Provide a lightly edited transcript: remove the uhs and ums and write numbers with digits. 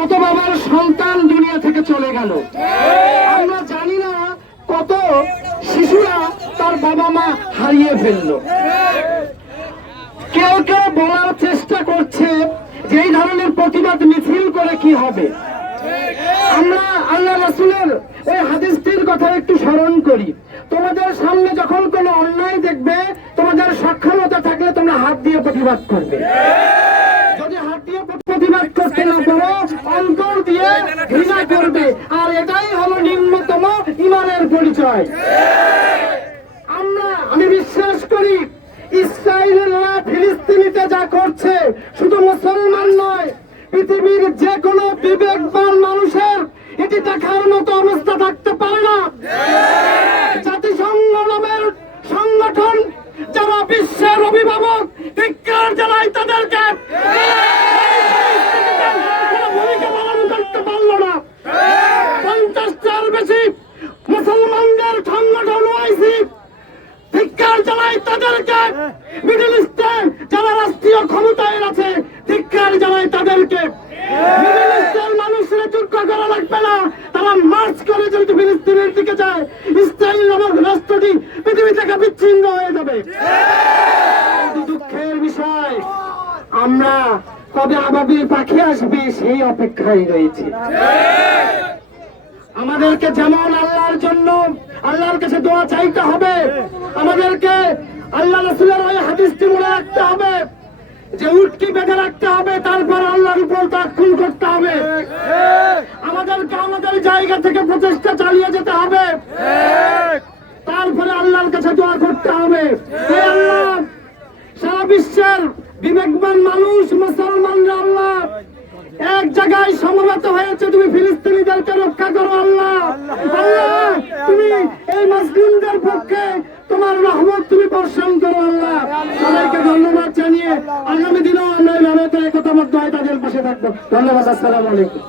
কত বাবার সন্তান দুনিয়া থেকে চলে গেল। আমরা জানি না কত শিশুরা তার বাবা মা হারিয়ে ফেললো। কেউ কেউ বলার চেষ্টা করছে যে এই ধরনের প্রতিবাদ মিছিল করে কি হবে। আমরা আল্লাহ রাসূলের এই হাদিসটির কথা একটু স্মরণ করি। তোমাদের সামনে যখন কোনো অন্যায় দেখবে, তোমাদের সক্ষমতা থাকলে তোমরা হাত দিয়ে প্রতিবাদ করবে। যদি হাত দিয়ে প্রতিবাদ করতে না পারো, অন্তর দিয়ে ঘৃণা করবে। আর এটাই হলো নিম্নতম ঈমানের পরিচয়। আমি বিশ্বাস করি ইসরায়েলরা ফিলিস্তিনিতে যা করছে শুধু মুসলমান নয়, পৃথিবীর যে কোনো বিবেকবান মানুষের এটি দেখার মতো অবস্থা থাকতে পারে না। জাতিসংঘ নামের সংগঠন যারা বিশ্বের অভিভাবক, ধিক্কার জানাই তাদেরকে। ভূমিকা পালন করতে পারল না। 50টার বেশি মুসলমানদের সংগঠন ওআইসি ধিক্কার জানাই তাদেরকে। মিডল ইস্টে যারা রাষ্ট্রীয় ক্ষমতায় আছে ধিক্কার জানাই তাদেরকে। মিডল ইস্টের মানুষের যোগ্য করা লাগবে না, তারা মার্চ করে যদি ফিলিস্তিনের দিকে যায়, ইসরায়েল নামক রাষ্ট্রটি পৃথিবী থেকে বিচ্ছিন্ন হয়ে যাবে। দুঃখের বিষয়, আমরা কবে আবাবিল পাখি আসবে সেই অপেক্ষায় রয়েছে। আমাদেরকে যেমন আল্লাহর জন্য আল্লাহর কাছে দোয়া চাইতে হবে, আমাদেরকে আল্লাহ রাসূলের ওই হাদিসটি মনে রাখতে হবে যে উটকি বেঁধে রাখতে হবে, তারপর আল্লাহর উপর তাওয়াক্কুল করতে হবে। আমাদেরকে আমাদের জায়গা থেকে প্রচেষ্টা চালিয়ে যেতে হবে, তারপরে আল্লাহর কাছে দোয়া করতে হবে। হে আল্লাহ, সারা বিশ্বের বিবেকবান মানুষ মুসলমানরা আল্লাহ এক জায়গায় সমবেত হয়েছে, তুমি ফিলিস্তিনিদেরকে রক্ষা করো আল্লাহ। আল্লাহ, তুমি এই মুসলিমদের পক্ষে তোমার রহমত তুমি বর্ষণ করো আল্লাহ। সবাইকে ধন্যবাদ জানিয়ে আগামী দিনেও আমরা এইভাবে একতাবদ্ধ হয়ে তাদের পাশে থাকবো। ধন্যবাদ। আসসালামু আলাইকুম।